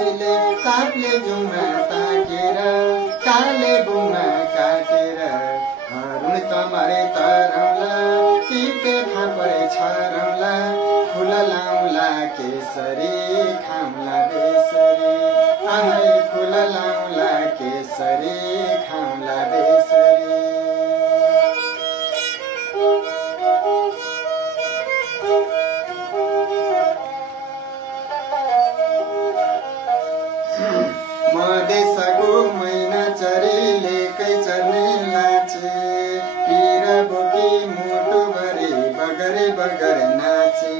झुलेसीले तापले जुमा ताकेर काले बुमा काटेर अरुण तमरे तरौला टिपे फापरे छरौला फुल लाउला केसरी खाउला बेसरी आहै फुल लाउला केसरी खाउला बेसरी मदेशको मैना चरीले कै चर्ने लाचे पिर बोकी मुटु भरी बगरे बगरे नाचे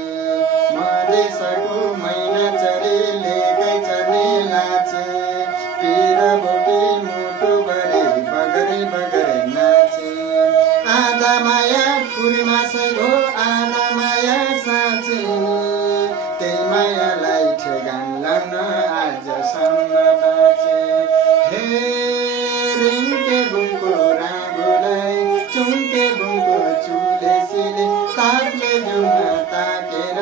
मदेशको मैना चरीले कै चर्ने लाचे पिर बोकी मुटु भरी बगरे बगरे नाचे आधा माया फुलमा सैगो आधा माया साँचे त्यही मायालाई ठेगान लाउन आजसम्म बाँचे हे रिङ्के बुङको राँगोलाई चुङ्के बुङको चुलेसीले ताकले जुमा ताकेर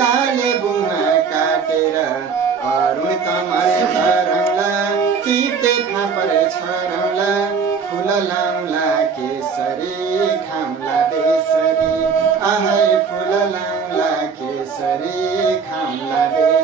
काले बुङमा काटेर अरुण तमरे तरौला टिपे फापरे छरौला फुल लाउला केसरी खाउला बेसरी आहै फुल लाउला केसरी खाउला बेसरी